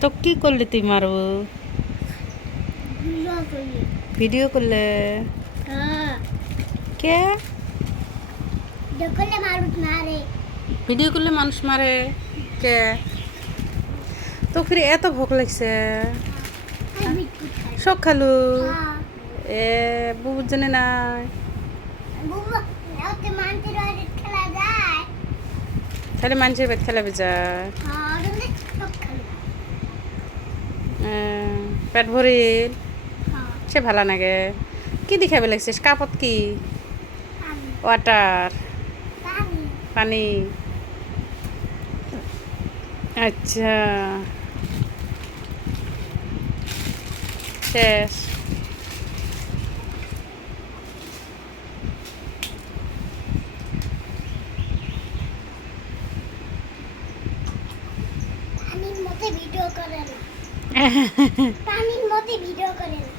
তো কি করলি তুই মারবো? ভিডিও করলে কে? ভিডিও করলে মানুষ মারে কে? তো ফির এত ভোক লাগছে শখ খালু এ বুবুর জন্য নাই তাহলে মানুষের পেট খেলাবে যায় পেট ভরিল সে ভালো নাগে কি দেখাবে লাগছিস কাপত কি ওয়াটার পানি আচ্ছা শেষ ভিডিও করে না পানির মধ্যে ভিডিও করে না